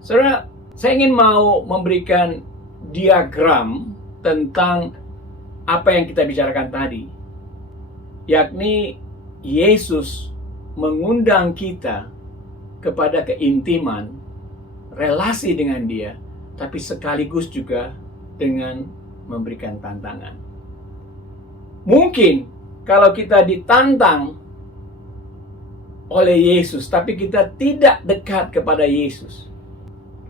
Saudara, saya ingin mau memberikan diagram tentang apa yang kita bicarakan tadi, yakni Yesus mengundang kita kepada keintiman, relasi dengan Dia, tapi sekaligus juga dengan memberikan tantangan. Mungkin kalau kita ditantang oleh Yesus, tapi kita tidak dekat kepada Yesus,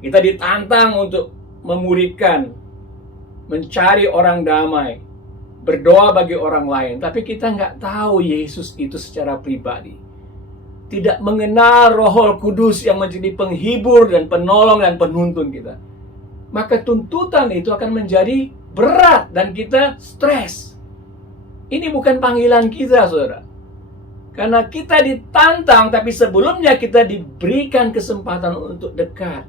kita ditantang untuk memuridkan, mencari orang damai, berdoa bagi orang lain, tapi kita nggak tahu Yesus itu secara pribadi, tidak mengenal Roh Kudus yang menjadi penghibur dan penolong dan penuntun kita, maka tuntutan itu akan menjadi berat dan kita stres. Ini bukan panggilan kita, saudara. Karena kita ditantang, tapi sebelumnya kita diberikan kesempatan untuk dekat,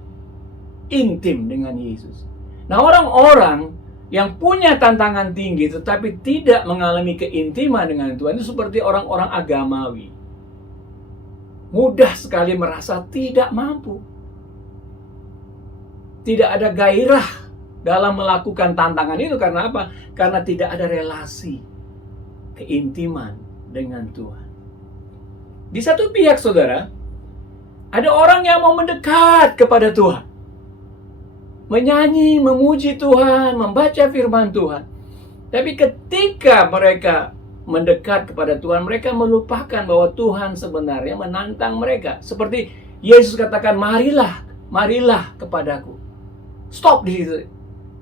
intim dengan Yesus. Nah, orang-orang yang punya tantangan tinggi tetapi tidak mengalami keintiman dengan Tuhan itu seperti orang-orang agamawi. Mudah sekali merasa tidak mampu. Tidak ada gairah dalam melakukan tantangan itu. Karena apa? Karena tidak ada relasi keintiman dengan Tuhan. Di satu pihak, saudara, ada orang yang mau mendekat kepada Tuhan, menyanyi, memuji Tuhan, membaca firman Tuhan. Tapi ketika mereka mendekat kepada Tuhan, mereka melupakan bahwa Tuhan sebenarnya menantang mereka. Seperti Yesus katakan, marilah, marilah kepadaku. Stop di situ.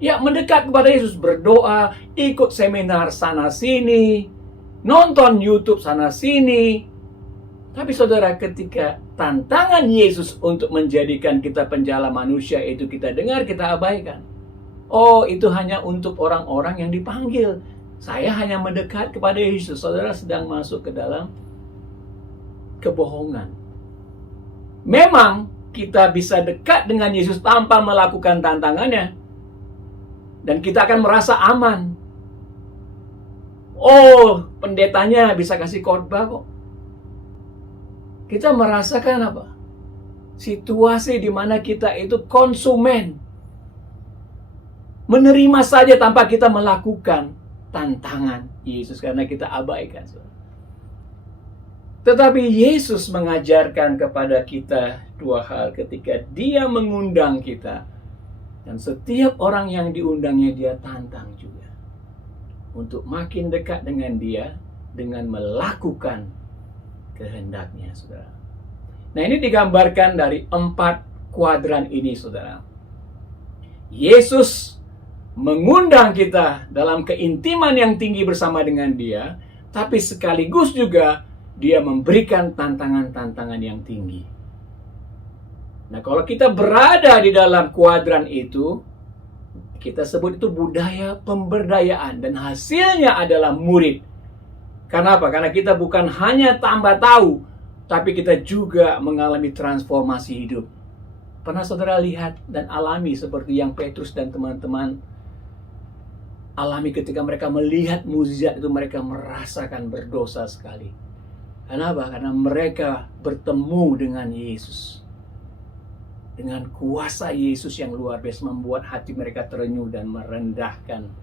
Ya, mendekat kepada Yesus, berdoa, ikut seminar sana sini, nonton YouTube sana sini. Tapi saudara, ketika tantangan Yesus untuk menjadikan kita penjala manusia itu kita dengar, kita abaikan. Oh, itu hanya untuk orang-orang yang dipanggil. Saya hanya mendekat kepada Yesus. Saudara sedang masuk ke dalam kebohongan. Memang kita bisa dekat dengan Yesus tanpa melakukan tantangannya, dan kita akan merasa aman. Oh, pendetanya bisa kasih khotbah kok. Kita merasakan apa? Situasi di mana kita itu konsumen. Menerima saja tanpa kita melakukan tantangan Yesus karena kita abaikan. Tetapi Yesus mengajarkan kepada kita dua hal ketika Dia mengundang kita. Dan setiap orang yang diundangnya Dia tantang juga untuk makin dekat dengan Dia dengan melakukan kehendaknya, saudara. Nah, ini digambarkan dari 4 kuadran ini, saudara. Yesus mengundang kita dalam keintiman yang tinggi bersama dengan Dia, tapi sekaligus juga Dia memberikan tantangan-tantangan yang tinggi. Nah, kalau kita berada di dalam kuadran itu, kita sebut itu budaya pemberdayaan, dan hasilnya adalah murid. Kenapa? Karena kita bukan hanya tambah tahu, tapi kita juga mengalami transformasi hidup. Pernah saudara lihat dan alami seperti yang Petrus dan teman-teman alami ketika mereka melihat mukjizat itu, mereka merasakan berdosa sekali. Kenapa? Karena mereka bertemu dengan Yesus. Dengan kuasa Yesus yang luar biasa membuat hati mereka terenyuh dan merendahkan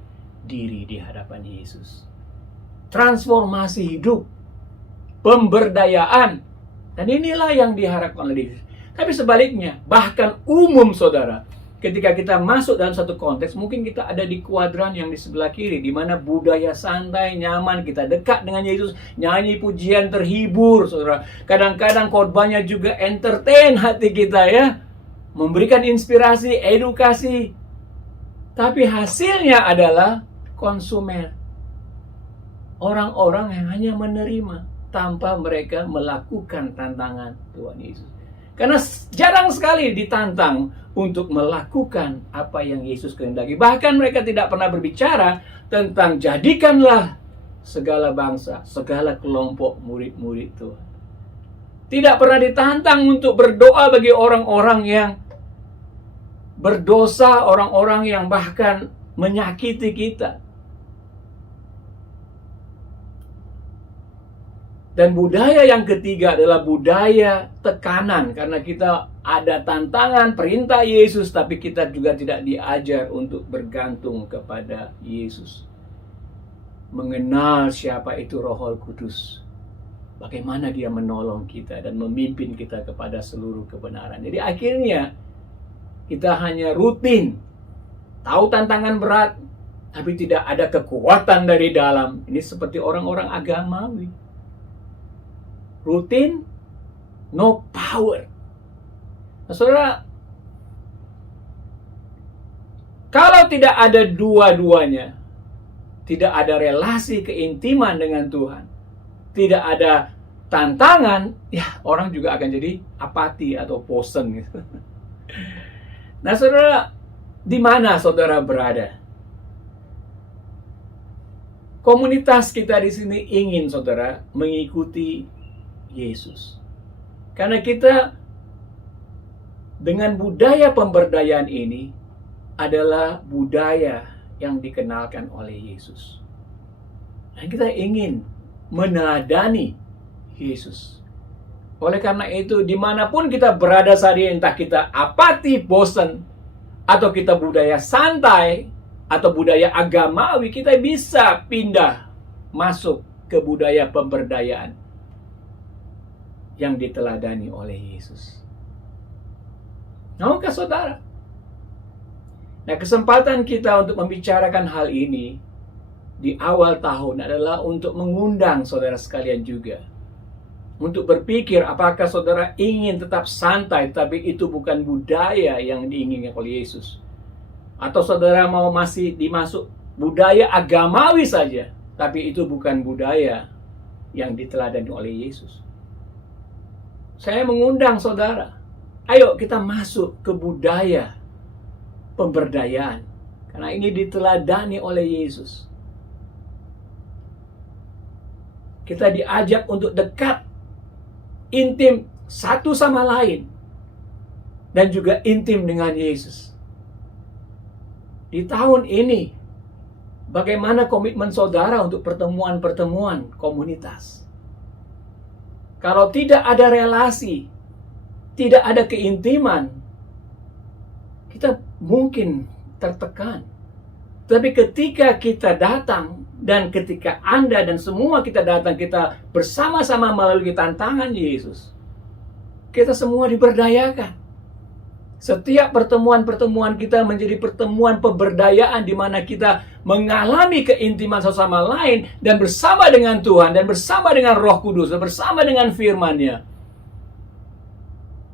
diri di hadapan Yesus. Transformasi hidup, pemberdayaan, dan inilah yang diharapkan oleh Yesus. Tapi sebaliknya, bahkan umum, saudara, ketika kita masuk dalam satu konteks, mungkin kita ada di kuadran yang di sebelah kiri, di mana budaya santai, nyaman, kita dekat dengan Yesus, nyanyi pujian, terhibur, saudara. Kadang-kadang khotbahnya juga entertain hati kita, ya, memberikan inspirasi, edukasi. Tapi hasilnya adalah konsumen. Orang-orang yang hanya menerima tanpa mereka melakukan tantangan Tuhan Yesus. Karena jarang sekali ditantang untuk melakukan apa yang Yesus kehendaki. Bahkan mereka tidak pernah berbicara tentang jadikanlah segala bangsa, segala kelompok murid-murid Tuhan. Tidak pernah ditantang untuk berdoa bagi orang-orang yang berdosa, orang-orang yang bahkan menyakiti kita. Dan budaya yang ketiga adalah budaya tekanan, karena kita ada tantangan perintah Yesus, tapi kita juga tidak diajar untuk bergantung kepada Yesus. Mengenal siapa itu Roh Kudus, bagaimana dia menolong kita dan memimpin kita kepada seluruh kebenaran. Jadi akhirnya kita hanya rutin tahu tantangan berat, tapi tidak ada kekuatan dari dalam. Ini seperti orang-orang agamawi. Rutin, no power. Nah, saudara, kalau tidak ada dua-duanya, tidak ada relasi keintiman dengan Tuhan, tidak ada tantangan, ya orang juga akan jadi apati atau bosan gitu. Nah, saudara, di mana saudara berada? Komunitas kita di sini ingin saudara mengikuti Yesus. Karena kita dengan budaya pemberdayaan ini adalah budaya yang dikenalkan oleh Yesus. Dan kita ingin meneladani Yesus. Oleh karena itu, dimanapun kita berada saat ini, entah kita apati, bosan, atau kita budaya santai, atau budaya agamawi, kita bisa pindah masuk ke budaya pemberdayaan yang diteladani oleh Yesus. Maukah saudara? Nah, kesempatan kita untuk membicarakan hal ini di awal tahun adalah untuk mengundang saudara sekalian juga. Untuk berpikir apakah saudara ingin tetap santai, tapi itu bukan budaya yang diinginkan oleh Yesus. Atau saudara mau masih dimasuk budaya agamawi saja, tapi itu bukan budaya yang diteladani oleh Yesus. Saya mengundang saudara, ayo kita masuk ke budaya pemberdayaan. Karena ini diteladani oleh Yesus. Kita diajak untuk dekat, intim satu sama lain, dan juga intim dengan Yesus. Di tahun ini, bagaimana komitmen saudara untuk pertemuan-pertemuan komunitas? Kalau tidak ada relasi, tidak ada keintiman, kita mungkin tertekan. Tapi ketika kita datang, dan ketika Anda dan semua kita datang, kita bersama-sama melalui tantangan Yesus, kita semua diberdayakan. Setiap pertemuan-pertemuan kita menjadi pertemuan pemberdayaan di mana kita mengalami keintiman satu sama lain dan bersama dengan Tuhan dan bersama dengan Roh Kudus dan bersama dengan firman-Nya.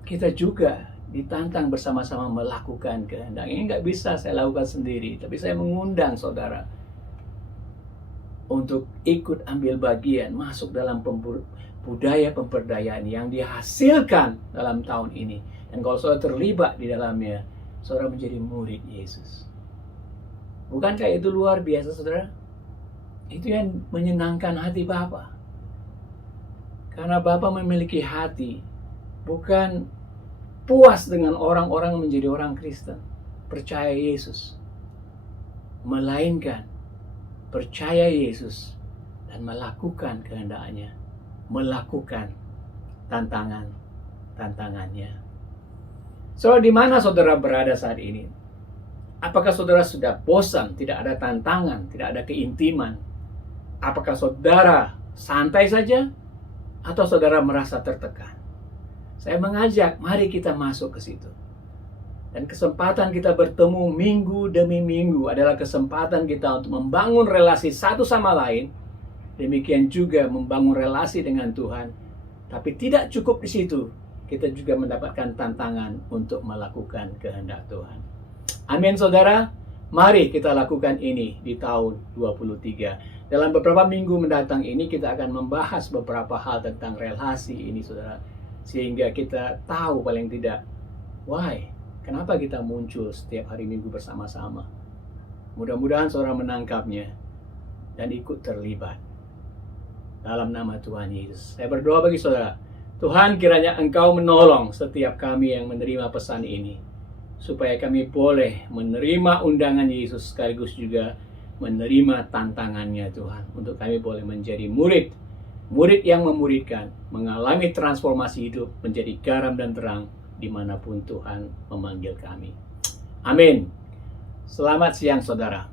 Kita juga ditantang bersama-sama melakukan kehendak. Ini nggak bisa saya lakukan sendiri, tapi saya mengundang saudara untuk ikut ambil bagian masuk dalam budaya pemberdayaan yang dihasilkan dalam tahun ini. Dan kalau saudara terlibat di dalamnya, saudara menjadi murid Yesus. Bukankah itu luar biasa, saudara? Itu yang menyenangkan hati Bapa. Karena Bapa memiliki hati, bukan puas dengan orang-orang menjadi orang Kristen, percaya Yesus, melainkan percaya Yesus dan melakukan kehendak-Nya, melakukan tantangannya. Saudara, di mana saudara berada saat ini? Apakah saudara sudah bosan, tidak ada tantangan, tidak ada keintiman? Apakah saudara santai saja? Atau saudara merasa tertekan? Saya mengajak, mari kita masuk ke situ. Dan kesempatan kita bertemu minggu demi minggu adalah kesempatan kita untuk membangun relasi satu sama lain. Demikian juga membangun relasi dengan Tuhan. Tapi tidak cukup di situ. Kita juga mendapatkan tantangan untuk melakukan kehendak Tuhan. Amin, saudara. Mari kita lakukan ini di tahun 23. Dalam beberapa minggu mendatang ini kita akan membahas beberapa hal tentang relasi ini, saudara. Sehingga kita tahu paling tidak, why? Kenapa kita muncul setiap hari Minggu bersama-sama? Mudah-mudahan saudara menangkapnya dan ikut terlibat. Dalam nama Tuhan Yesus. Saya berdoa bagi saudara. Tuhan, kiranya Engkau menolong setiap kami yang menerima pesan ini, supaya kami boleh menerima undangan Yesus sekaligus juga menerima tantangannya Tuhan, untuk kami boleh menjadi murid murid yang memuridkan, mengalami transformasi hidup menjadi garam dan terang dimanapun Tuhan memanggil kami. Amin. Selamat siang saudara.